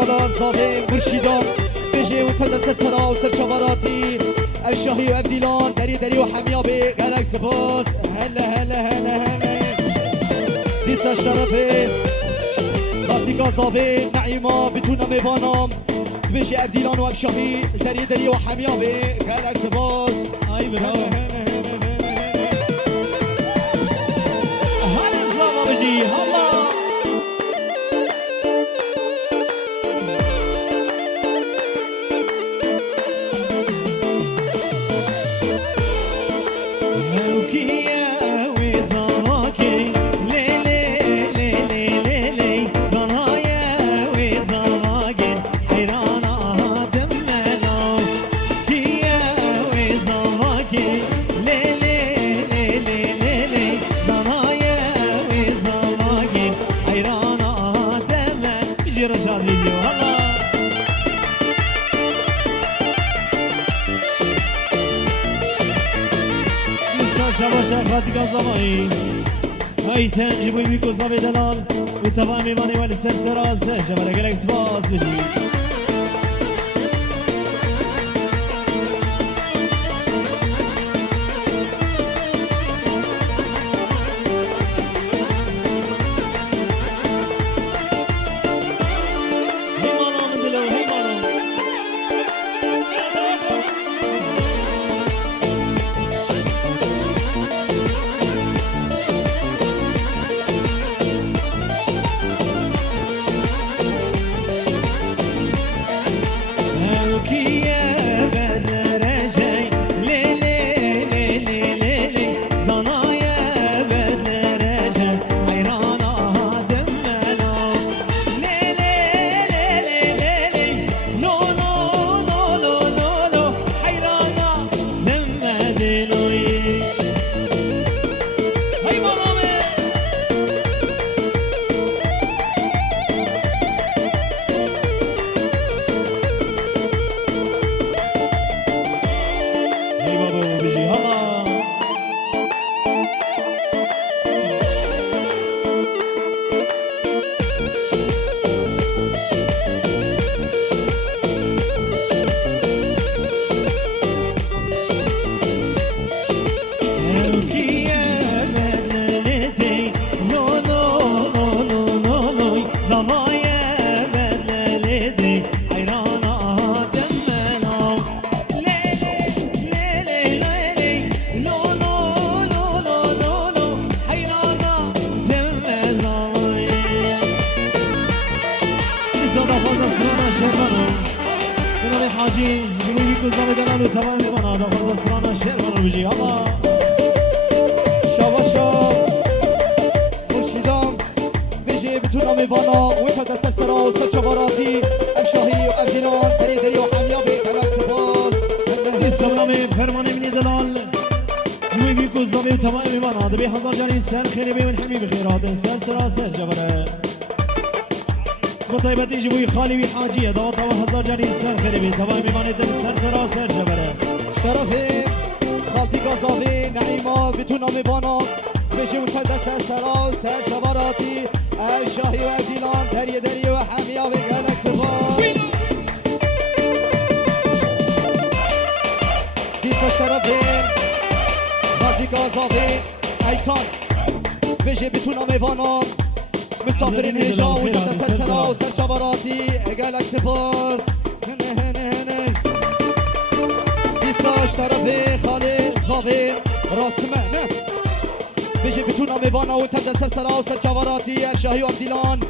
سالار زاوی مرشیدان بجه و تل سر سرا و سر چواراتي الشاهي و ابدیلان دری و حمیابی گلک سپاس هلا هلا هلا هلا دیساش طرفه خاطیکا زاوی نعیما بتونا میوانام بجه ابدیلان و الشاهي دری و حمیابی گلک سپاس ای برو هل الزاما بجي هلا خاطی گازمایی ای تنجیبوی بیکو زاوی دلال و تمام میوانی ولی سر سرازه جبل گلکس باز بجی حاجی جنوبی کزام دلالو تمام من آدم خواست سرانا شعر من بجی اما شاباشا مرشیدان بجی بتونا میوانا و تا دست سرا و سر چواراتي افشاهی و ابدیلان دری و حمیابی گلک سپاس این سلام فرمان منی دلال جنوبی کزام تمام من آدم هزار جانی سر خیلی بیون حمی بخیرات سر سرا سر جبره بطيبتي جبوي خالي حاجية ضغطة وهزار جاني سر خريبي تمام ماني دم سر سرا سر جبره شرفي خالتي قصافي نعيمة بتونا ميبانا بجي وتدس سرا سر شباراتي الشاهي وابديلان دري وحامية وقالك سفار ديسا شرفي خالتي قصافي ايتان بجي بتونا ميبانا مسافرين هجا وتدس سرا وسر شباراتي قالك سفاس دیساش طرفی خالی زاوی راسمه بجی بتونا میوانا و تد سر سرا و سر چواراتی شاهی و ابدیلان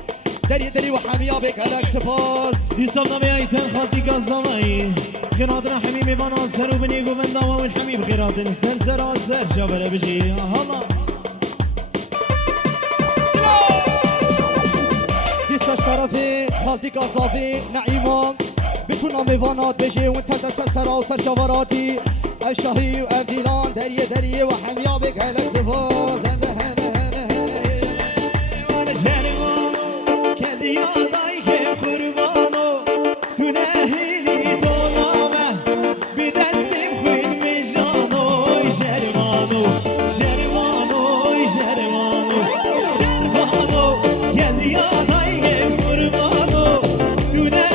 دری و حمیا بک هلک سپاس دیسا نمی ایتن خالتی گازمایی خیراتنا حمی میوانا سر و بنی گووندا و این حمی بخیراتن سر سرا سر جابره بجی هلا دیساش طرفی خالتی گازاوی نعیمان بتونا میوانات بجی و تد سر سرا و سر چواراتی الشاهي وابديلان دري وحميا بك هلك سفاز Yeah.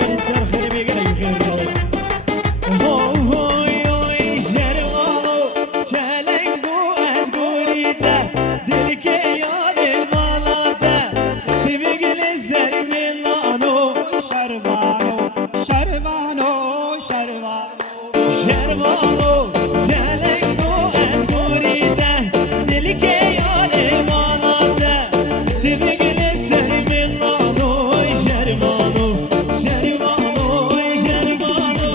جاری سر خیلی میگه خیر هوی هوی شرمانو چلنگو از گوریده دل که یاد بالاده تی بگل سر دلانو شرمانو شرمانو شرمانو شرمانو چلنگو از گوریده دل که یاد بالاده تی بگل سر دلانو شرمانو شرمانو شرمانو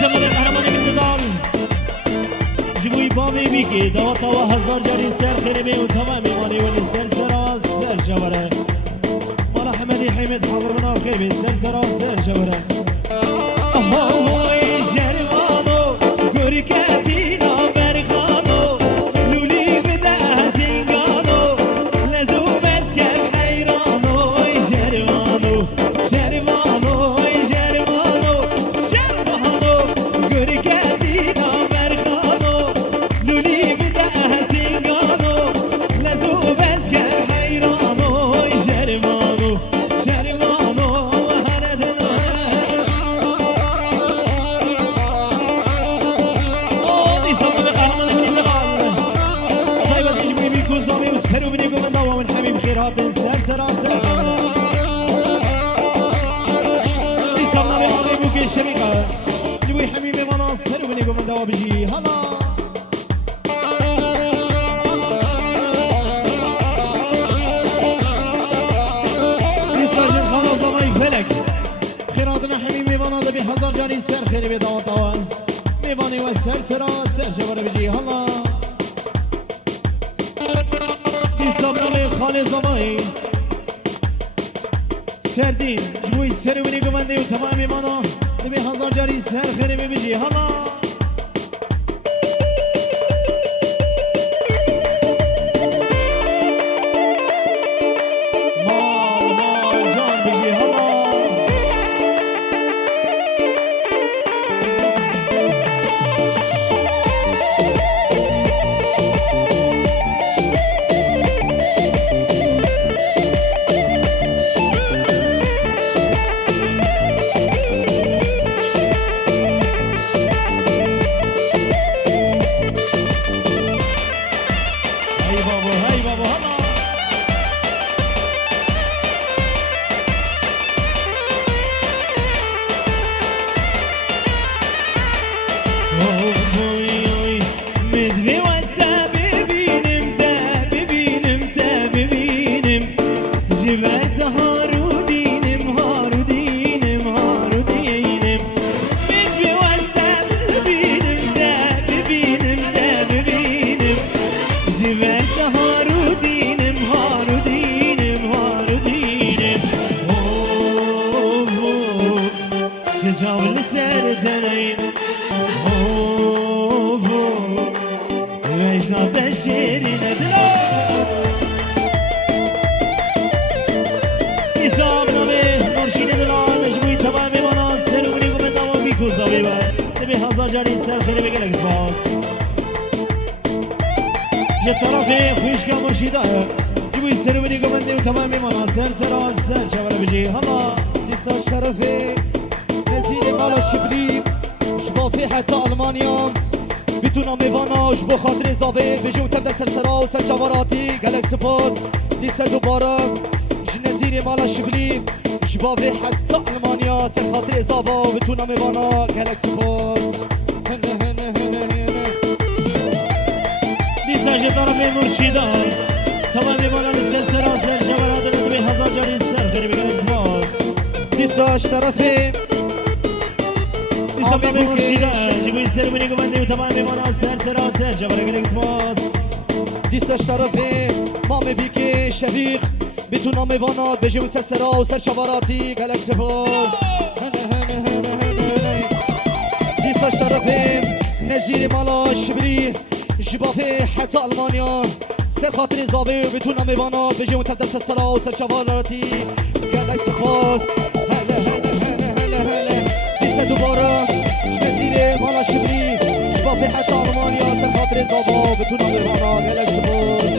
زمان قهرمان انتقال جبوی بامی بیکی دوا توا هزار جاری سر خیلی و تمام ایمانی ولی سر سراز سر شوره مالا حمدی حمد حاضر بنا خیلی بی سر سراز سر شوره آهوی شرمانو گوری کتینا برخانو لولی بده زنگانو لزو مسکر خیرانو شرمانو شرمانو شرمانو شرمانو گوری کتینا برخانو لولی بده زنگانو لزو مسکر خیرانو شرمانو شرمانو هردنا سر وبنيكم من ضوء من حبيب خيرات سر يسمى بحبيبك الشريكة جوي حبيبي مناصر وبنيكم من ضوء بجي هلا يسجل خلاص ضمي فلك خيراتنا حبيبي مناصر بحزر جاني سر خيري بدوا طوال ميباني والسر سر جبر بجي هلا سامنامه خاله زمانی سردین جوی سر ونی گمنده و تمامی مانا دمی هزار جاری سر خیلی ببیجی هلا مال جان بجی هلا هی بابا هلا مدوی واسه ببینم جبت هارودینم مدوی واسه ببینم جبت هارودینم شجاول سر تنين ويش نتشيرين دلو إصابنا به مرشين دلال مجموعي تمامي مناصر ونيكم الدوام بيكو زبيبا تبي هزار جاري سر خيري بقلق سباس جه طرفي خوشكا مرشيدا جبوي سر ونيكم الدوام تمامي مناصر سراز سر شوال بجي هلا لسه شرفي نزيل مال الشبلي شبا في حتى ألمانيا بتونا ميفانا شبو خاطري زابي بجو تبدا سرسرا وسر جواراتي قالك سباس لسه دوباره نزيل مال الشبلي شبا في حتى ألمانيا سر خاطري زابا بتونا ميفانا قالك سباس لسه جه طرفي مرشيدان تمامي مالا سرسرا سر شوال دلو هزار جاري سر خيري بقلق سباس لسه شرفي إصابة مرشيدة جبوي سر مني قمندي وتمامي مانا سر جبر قلق سباس لسه شرفي مامي بيكي شفيق بتونا ميفانا بجو سرسرا وسر شواراتي قالك سباس لسه شرفي نزيل مالا شبري جبا في حتى ألمانيا سر خاطري زابي بتونا ميفانا بجو تبدا سرسرا وسر شواراتي قالك سباس دوباره مسیر مالا شبری شبا في حتى ألمانيا سر خاطر زابا بتونا برهانا قالك سبوس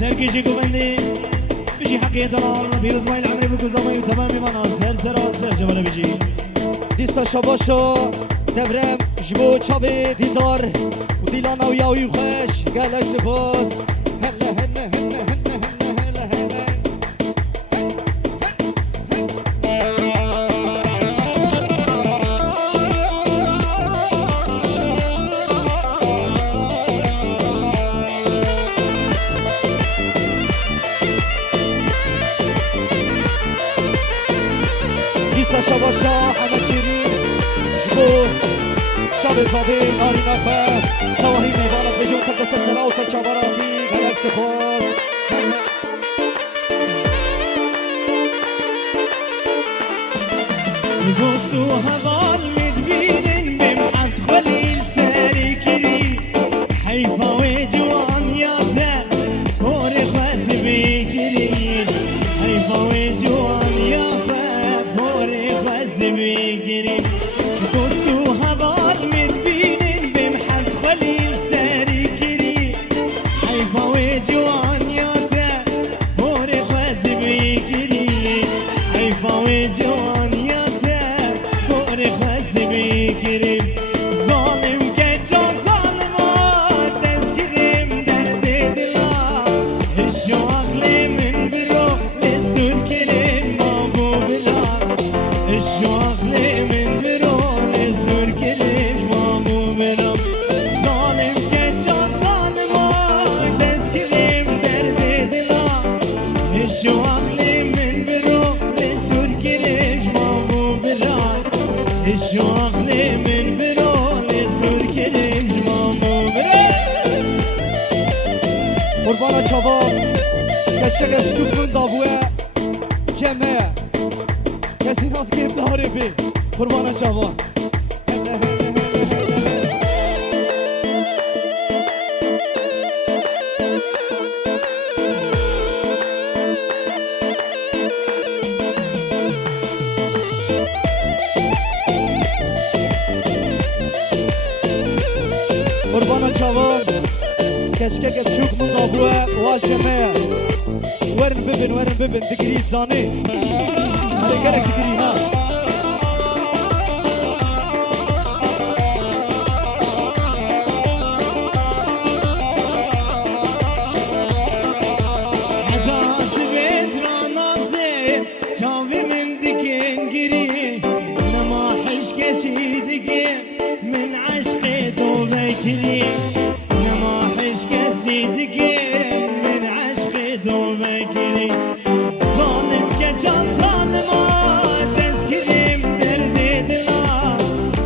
سركيجي كوبندي بيجي حقي دلال بيروز بايل عمري بكو زماني وتمامي مانا سر سر جبل بيجي دیستا شباشا دبرم جبو چاوی دیدار و دیلانا و یاوی خوش گلک سپاس هله هله هله هله هله هله هله دیستا شباشا همه شیرین جبو چاوی چاوی ناری نخواه تواهی میوانت بجون تقدس سلا و سر چاوراتی گلک سپاس بوسو هضال متبينن بمحط خليل ساري كري حيفا وجوان ياتا كوري خاز بيكري حيفا وجوان ياتا كوري خاز بيكري بوسو هضال متبينن بمحط خليل ساري كري حيفا وجوان ياتا كوري خاز بيكري حيفا وجوان بكريم ظالم كجا ظالمات تذكريم درد دلا هشو عقلي من برو لسور كريم مابو بلا هشو عقلي من برو لسور كريم مابو بلا ظالم كجا ظالمات تذكريم درد دلا هشو عقلي من برو لسور كريم مابو بلا هشو عقلي من برول اسنور كريم جمامو قربانا چاوا کچکه فتوک من دابوه جمعه کسی ناز گیب داره بی قربانا چاوا قربانا چاوان کشکه که بچوک من دابوه وال جمعه ورن ببن دگرید زانه هره گرک دگری ها حداس بزرا نازه چاوی من دکن گری نما حشک چی دگه من عشق تو بکری نما حشک سیدگه من عشق تو بکری ظالم که جان ظالمات تذکریم درد دلا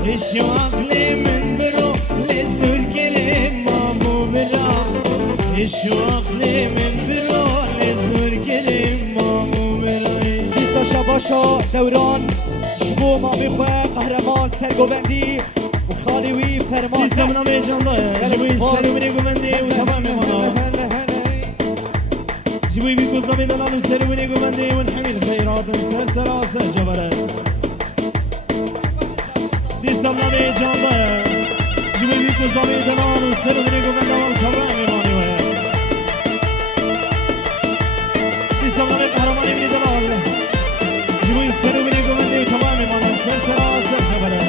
هشو عقلی من برو لسور کریم مامو بلا هشو عقلی من برو لسور کریم مامو بلا دیستا شباشا دوران شبو مامی خواه قهرمان سرگوبندی و خالی وی فرمان دیستا منامه جانده جبوی سر و منی گومنده و تمام مانا جبوی بیکو زمین دلان و سر و منی گومنده و نحمیل خیرات سر سراسر جبره دیستا منامه جانده جبوی بیکو زمین دلان و سر و منی گومنده و تمام مانی وی دیستا منامه قهرمانی منی دلان جبوی سر و منی گومنده و تمام مانا سر سراز سر جبره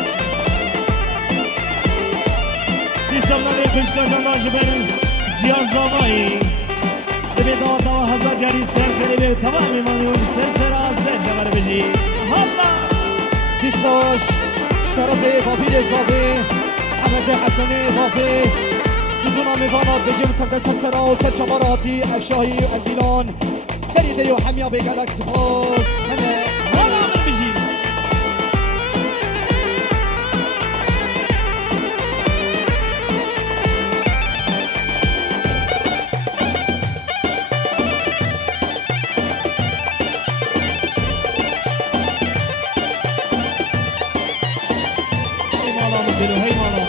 دیسم نمی کشکا جانا جبن زیاد زامایی دبی دادا و هزار جاری سر خیلی تمام ایمانی و سر سراز سر جبره بجی حالا دیساش طرف بابی رزاوی احمد حسن اضافی بدون میوانات بجی متقدس سرسرا و سر چماراتی افشاهی و اندیلان دری دری و حمیا به گلکس باز همه حالا من بجی هی مالا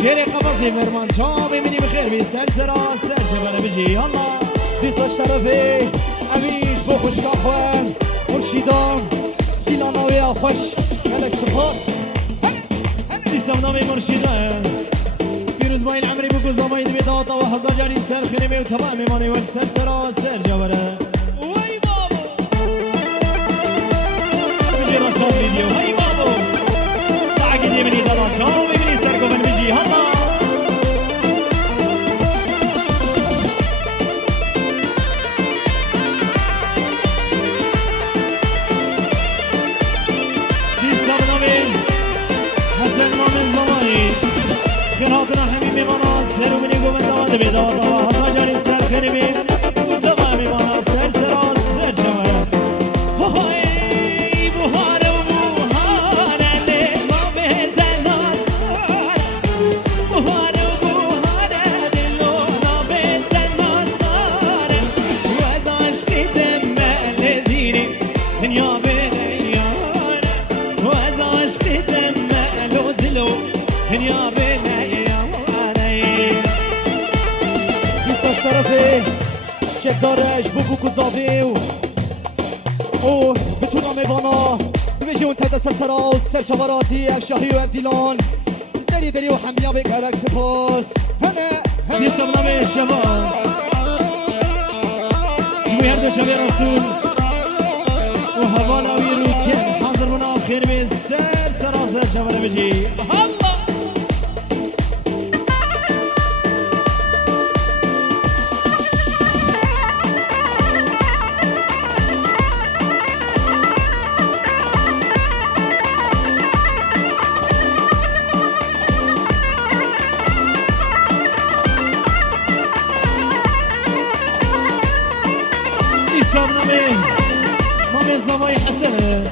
شیر قبضی فرمان چا ببینی بخیر بی سر سرا سر جبره بجی الله دیساش طرفی امیش بو خوشگاه خواه مرشیدان دیلاناوی خوش گلکس باز دیسم نامی مرشیده پیروز باین عمری بگو زمایی دبی داتا و هزار جاری سر خیلی و تمام ایمانی و سر سرا سر جبره وی بابو بجی رشاد ویدیو هی بابو تعقید یمنی دادا چا ببینی سر گوبن بجی الله خیراتنا همین میمانا سر و منی گومن داده بی دادا حتا جاری سر خیلی بی دادا میمانا سر سرا سر جمعه های بوهاره و بوهاره دلو بهتن آسار بوهاره و بوهاره دلو بهتن آسار و از عشقی دمال دینی دنیا بینیان و از عشقی دمال و دلو دنیا طرفی چک دارش بو گذاوی او بتونم ایوانا بمیشه اون تد سرسرا و سرچواراتی افشاهی و اندیلان دری دری و حمیا به گلکس باز هنه دیستم نام شما جوی هر دو شبه رسول و حوالا و رو کن حاضر بنا خیر به سر سراسر شبه بجی الله زمای حسنه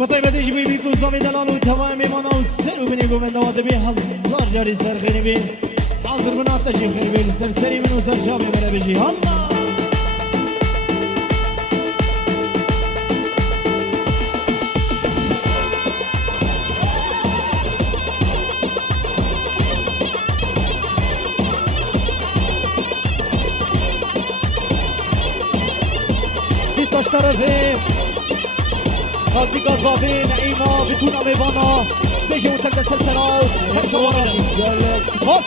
و طیبه دیش بی بیکو زمی دلال و تمام ایمانا و سر و بینی گومن دوات بی هزار جاری سر خیلی بی حاضر بنا تشیف خیلی بی سر سری منو سر شابه بره بجی الله دیستاش طرفی قاضی گازاوی نعیما بتونم ایوانا بجی اون تک سرسرا و سر چواراتی گلکس باز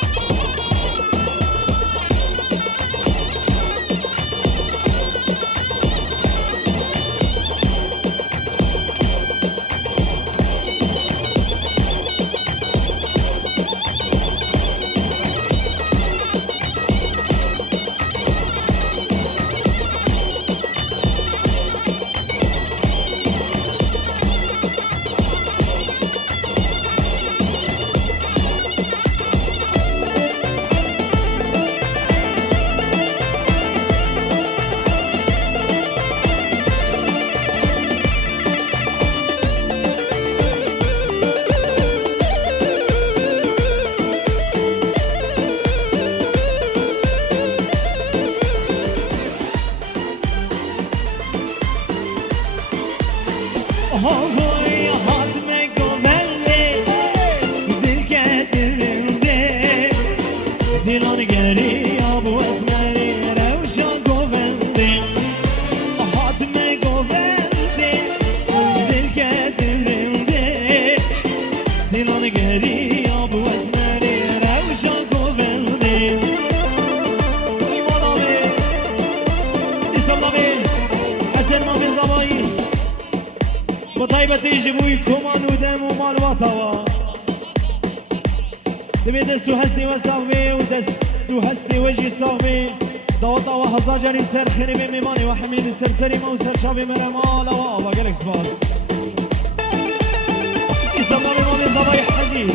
دلان گری ابو اسمری روشان گوونده حاتم گوونده دل کدرنده دلان گری ابو اسمری روشان گوونده ایمان آبی اسم آبی حسن مامی زمایی با طیبتی جبوی کمان و دم و مال و توا دبي دستو هستي وسامي ودستو هستي وجهي صامي ضوطة وهزا جاني سر خيري بميماني وحميد السرسري موسر شابي مرمالا وابا قلق سباس إسامي مامي زباي حجي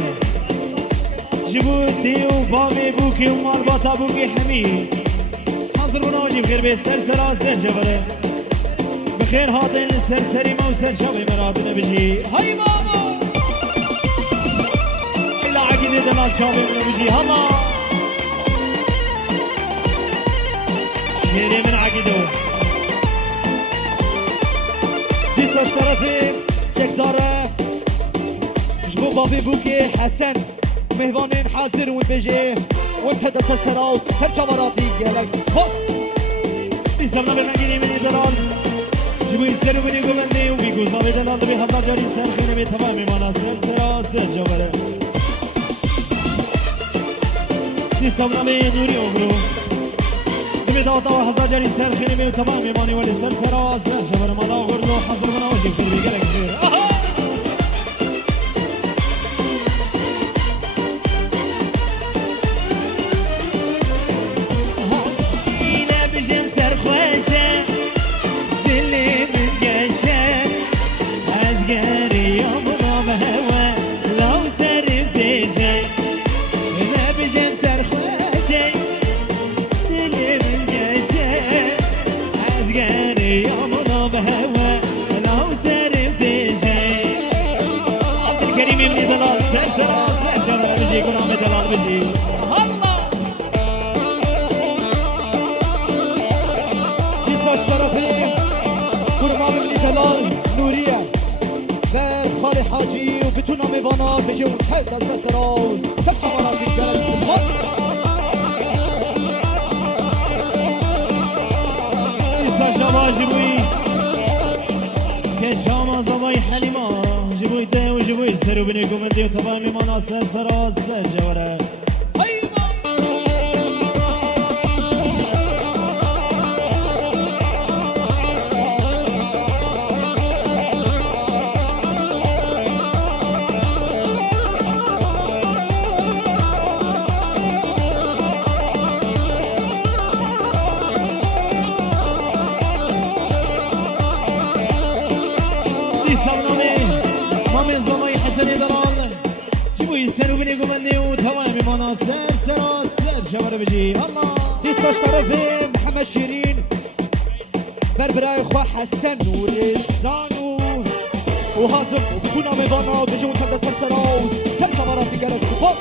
جبوتي وبامي بوكي ومال باتا بوكي حميد حاضر بناوجي بخير بي سرسرا سر جبره بخير هاتين السرسري موسر شابي مرادنا بجي هاي ماما عقيدة دلال شابي من بيجي هلا شيري من عقيدة ديساش طرفي چك داره جبو بابي بوكي حسن مهوانين حاضر ونبيجي وانت دسا سراو سر جواراتي جالك سباس ديسامنا بالمنجيني من دلال جبو يسرو بني قومندي وبيقو زابي دلال دبي هزار جاري سر خيني بي تمامي مانا سر سرا سر جواره ديسامنا بي نوري عمرو دبي داوتا وهزار جاري سر خيني بي تمامي ماني ولي سر سرا سر جواره مانا وغردو حضر بنا وجي خير بي قلق خير ديساش طرفي قرمان من دلال نورية خالي حاجي وبتونا ميفانا بيجي ونحد دسا سراو سر جواراتي جالك سباس شبا جبوي كشاما زباي حليما جبوي ده وجبوي سرو بني قومندي وطبامي مانا سر سرا سر جواره ديساش طرفي محمد شيرين بربراي خوا حسن ورزان وهازم وبتونا ميفانا بيجي ونحد دسا سراو سر جواراتي جالك سباس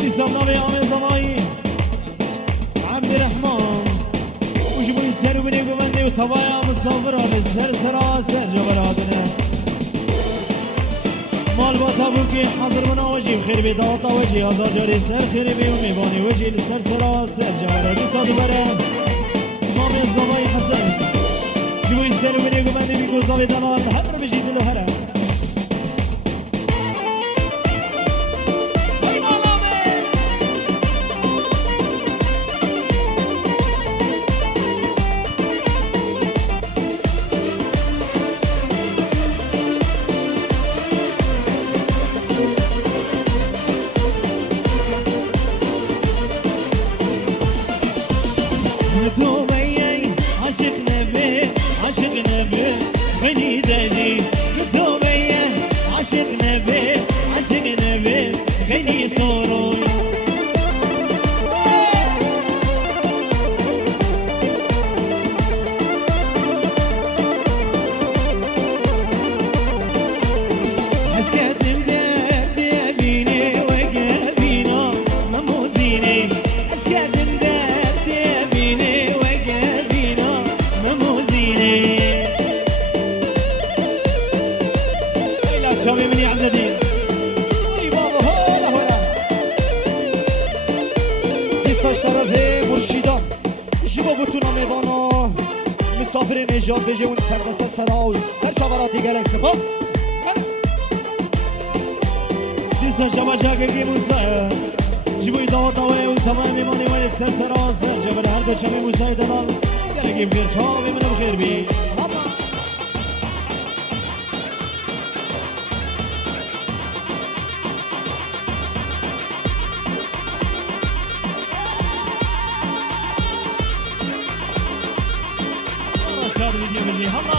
ديسامنا بي عامل زماي عبد الرحمن وجبوني سرو بني قومندي وطبايا مصابرة بالسر سرا سر جواراتنا مال باتا بوكي حضر بنا وجي بخير بي داوتا وجي هزار جاري سر خير بي وميباني وجي لسر سرا سر جواره ديسا دوباره مامي الزباي حسن جبوي سرو بني قومندي بيكو زابي دلال هر بجي دلو هره دیساش طرف مرشیدان جبا بتونا میوانا مسافر نجات بجه اون تردسر سراوز سر شوراتی گلک سپاس دیسا شما شاگردی موسیقی جبوی داوت آوه و تمام میمانی ولید سر سراز سر جبر هر دو چمی موسیقی دلال گلگیم خیر چاوی منم خیر بی شاد ویدیو بجی هلا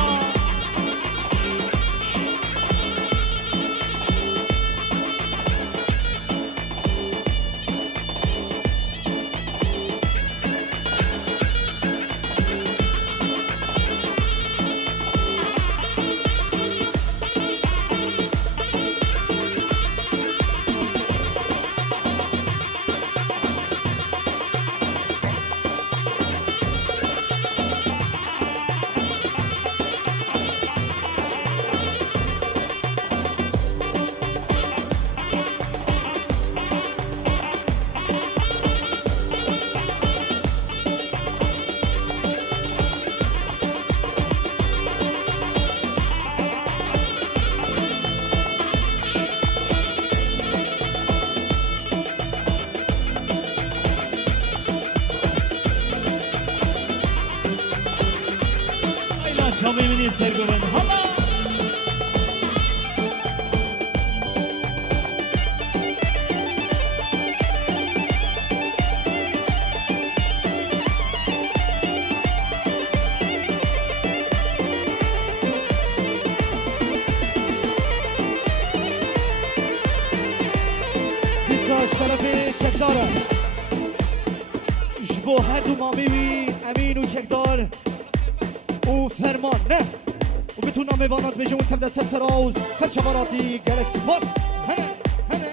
شاوی منی سرگوبند هلا دیساش طرف چکدارم جبو هر دو مامیوی امین و چکدار و فرمان نه و بتونا میوانات بجه اون تم دست سراوز سر شوراتی گلک سپاس هنه هنه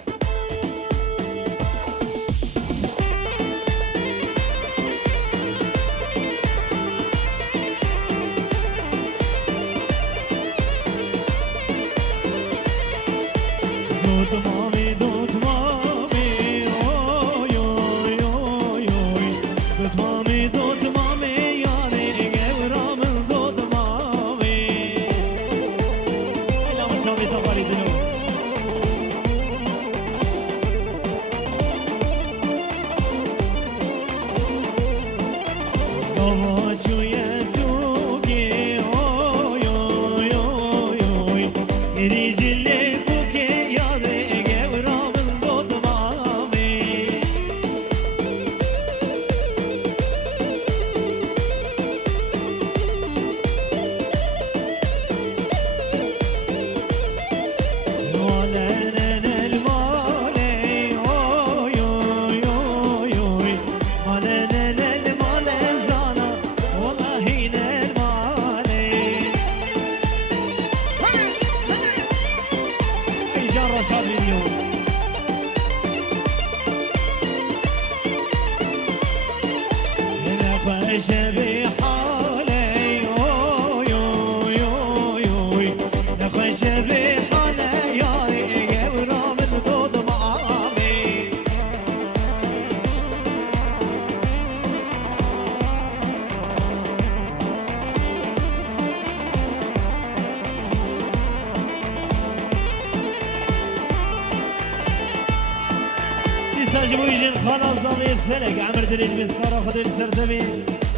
خلاص زمین فلک عمر دریج بسخارا خدای سردمی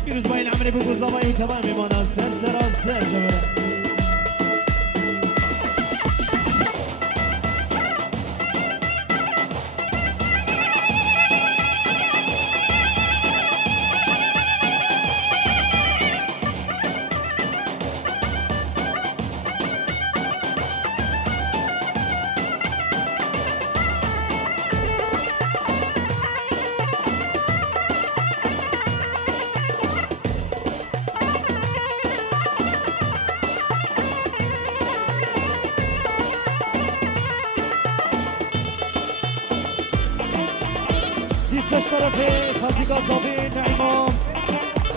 بیروز باین عمر بگو زمانی تمام میمانا سر سر سر جبره دیسش طرف خلطیگا زابین نعیمام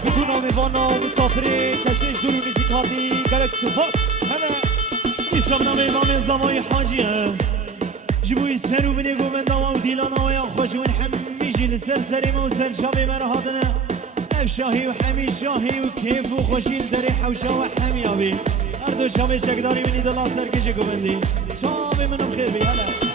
بدون میوانا مسافری کسیش دورو نزیکاتی گلک سپاس هنه ایسام نام امام زمای حاجیه جبوی سرو بینی گومن داما و دیلان آویا خوشون همیش وجي لسر سريم وسر شابي مرهادنا افشاهي وحمي شاهي وكيف وخوشين دري حوشا وحمي ابي اردو شابي شكداري مني دلا سر كيشي كوبندي شابي منهم خير بي هلا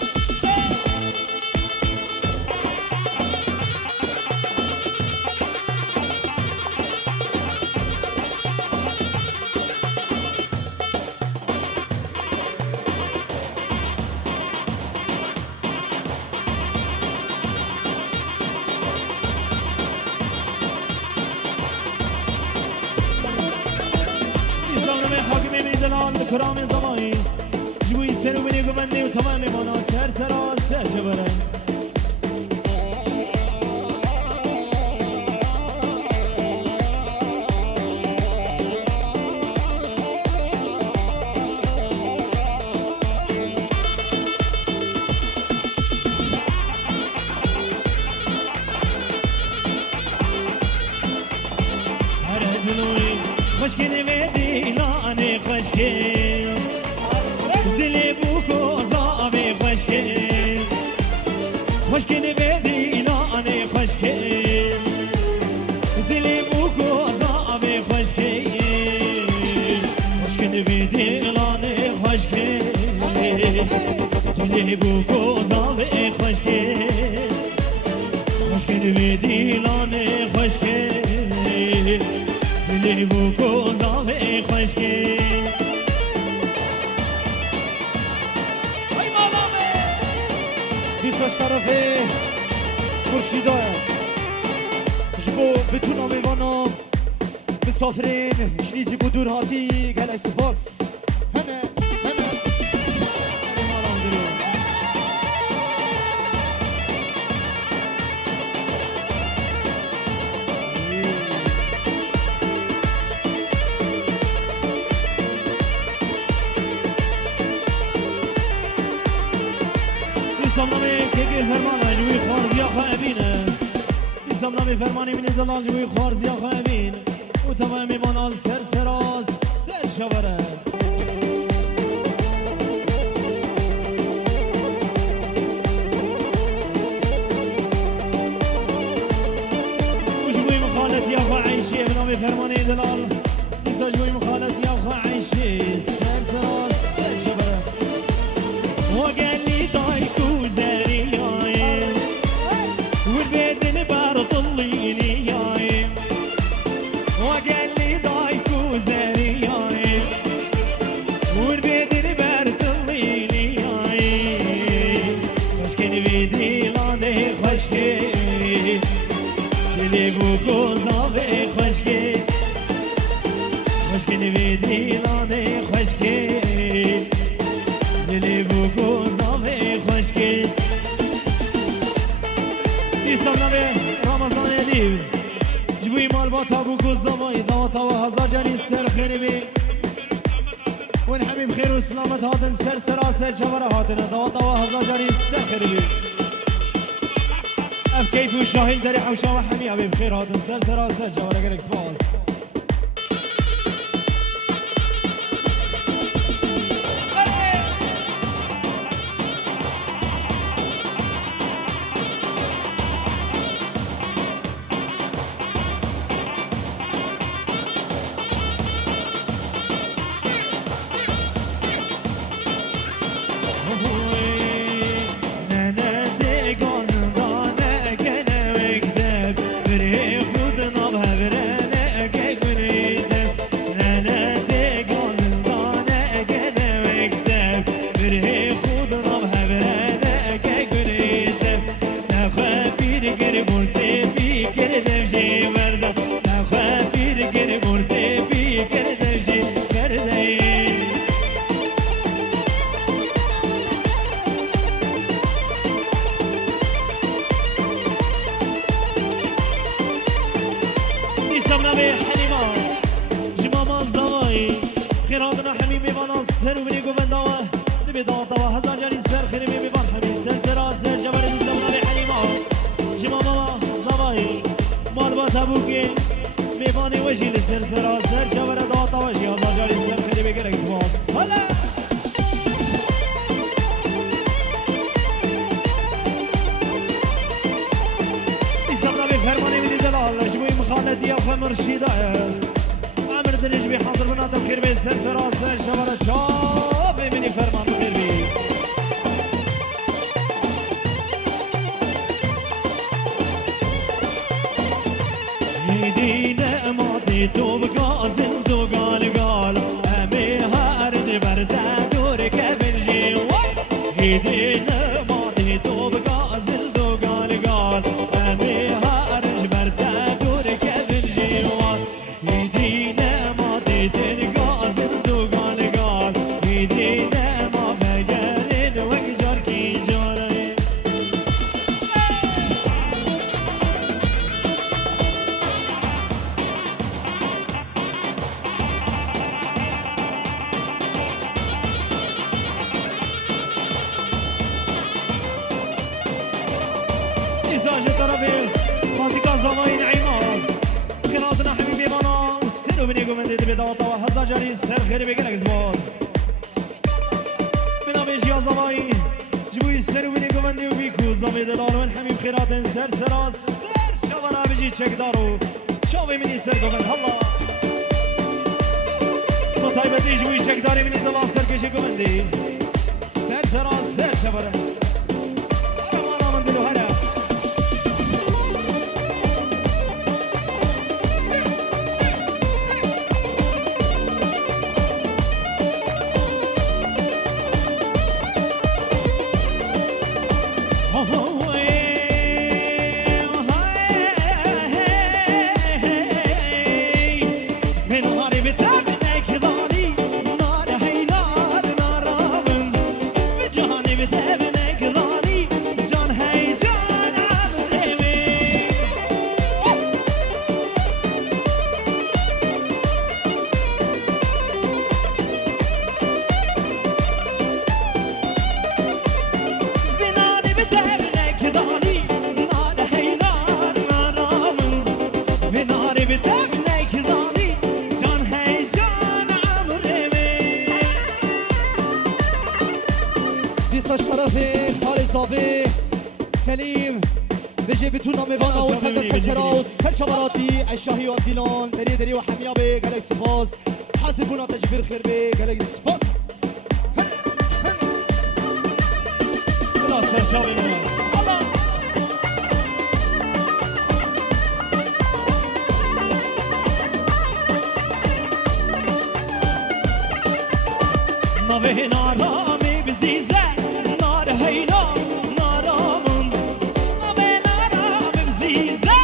کرام زمانی جوی سر و بینی گمندی و تمام مانا سر سرا سر جبره هر دلوی خوشگلی بدی لانی خوشگلی خوشگلی بدی لانه خوشگل دلی بو گذاب خوشگل خوشگلی بدی لانه خوشگل دلی بو گذاب خوشگل خوشگلی بدی لانه خوشگل دلی بو گذاب خوشگل بیساش طرفه مرشیده جبو بتونا میوانم مسافرین شنیزی بودور هاتی گلک سپاس هنه هنه سامنامه که فرمان جوی خارزیا خواهبینه سامنامه فرمانی منی دلال جوی خارزیا خواهبین و تمام میمانال سر سراز سر شوره و جوی مخالط یا خواه عیشی بنام فرمانی دلال نیسا جوی مخالط یا خواه عیشی سر سراز سر شوره و گلی دای تابو كوزامي داوتا وهزار جاني سر خيري بي ونحمي بخير وسلامة هاتن سر سراسر شبرا هاتن داوتا وهزار جاني سر خيري بي اف كيف وشاهين دريح وشاوة حمي ابي بخير هاتن سر سراسر شبرا قرق سباس سر و بریگو بنداوه دبی داوتا و هزار جانی سر خیلی بی بان حمی سر سرا سر جبر دیزمنا بی حلیما جما ماما زبایی مال با تبوکی میبانی وجی لسر سرا سر جبر داوتا وجی هزار جانی سر خیلی بی گرک سباس هلا مرشیده امر دنیج بی حاضر بنادم خیر بی سر سراز سر شبانه چا ببینی فرمان بخیر بی دینه مادی تو بگازن تو گال گال امی هرد برده دور که بلجی دینه مادی تو بگازن تو گال گال امی هرد برده دور که بلجی دینه مادی تن گازن تو گال گال دینه ما بگرین وک جار کی جاره مزاج الطرفين منطقة زمان نعيمة قناتنا حبيبي مانا والسلو بنيكو من دي بداوطة وهزا جاري سر خيري بيقلق زباز بنا بيجي يا زماي جبوي السلو بنيكو من دي وبيكو زمي دلال من حبيب خيرات سر سراس سر شبنا بيجي تشك دارو شوفي مني سر قبل هلا طيبتي جبوي تشك داري مني دلال سر كشي قبل دي سر سراس سر شبنا كمانا من دلو هلا سلیم بجي بتونا ميفانا والتقدس سراوس سر شباراتي الشاهي وابديلون دري دري وحميابي قالك سباس حاسبونا تجبير خير بي قالك سباس خلاص سر شاوي نوه نارامي بزيزة نار هينا نارامون نوه نارامي بزيزة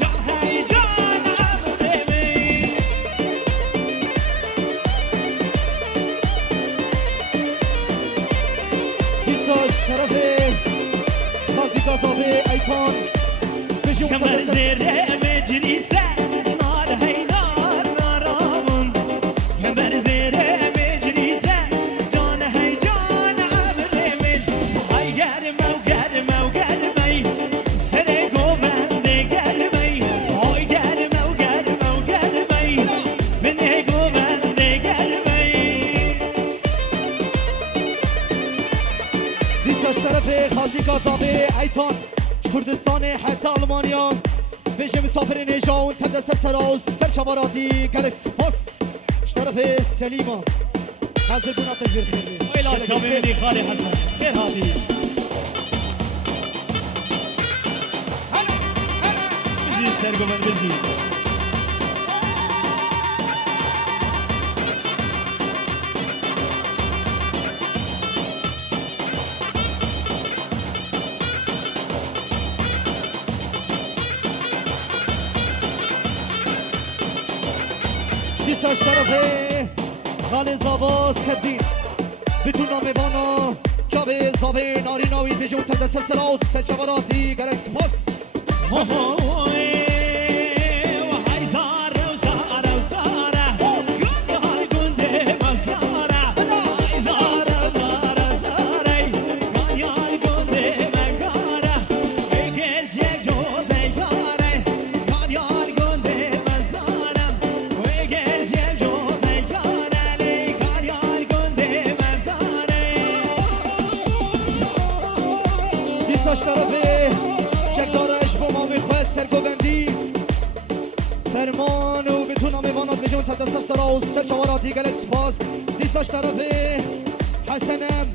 جان هيجان عمرمي ديسا الشرفي خالدي قصافي ايتان بجي كمر مقدس زيري مجلسة نار هينا نارامون كمر زيري مجلسة جان هيجان عمرمي هاي قرمة وقرمة وقرمي سري قوبندي قرمي هاي قرمة وقرمة وقرمي بني قوبندي قرمي ديسا الشرفي خالدي قصافي ايتان كردستان حتى المانيا بيجي مسافرين هجا وانتقدس سراوس سر شباراتي قالك سباس شرفي سليمة حاضر بنا تجبير خير بي ويلا شامي مني خالي حسن خير هادي بيجي سرقو من بيجي دیساش طرفه خال زاوا سدین بتون نامه بانا جاوه زاوه ناری ناوی تجون تده سرسراو سرچواراتی گلک سپاس وهاي زارة وزارة وزارة يا هاي قندي مزارة هاي زارة وزارة وزارة يا هاي قندي مقارة ويقل تيجو بيارة يا هاي قندي مزارة ويقل تيجو بيارة ليك يا هاي قندي مزارة دیساش طرفه چکدارش با ما میخواد سرگوبندی فرمان سرسرا و سرچواراتي قالك سباس ديستاش طرفي حسنم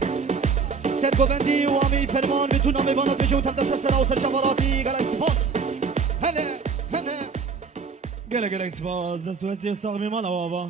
سرگوبندی و امیر فرمان به تو نام بانات بشه و تلت سرسرا و سرچواراتي قالك سباس هلا هلا گله گله سپاس دست و هستی ساقمی مالا بابا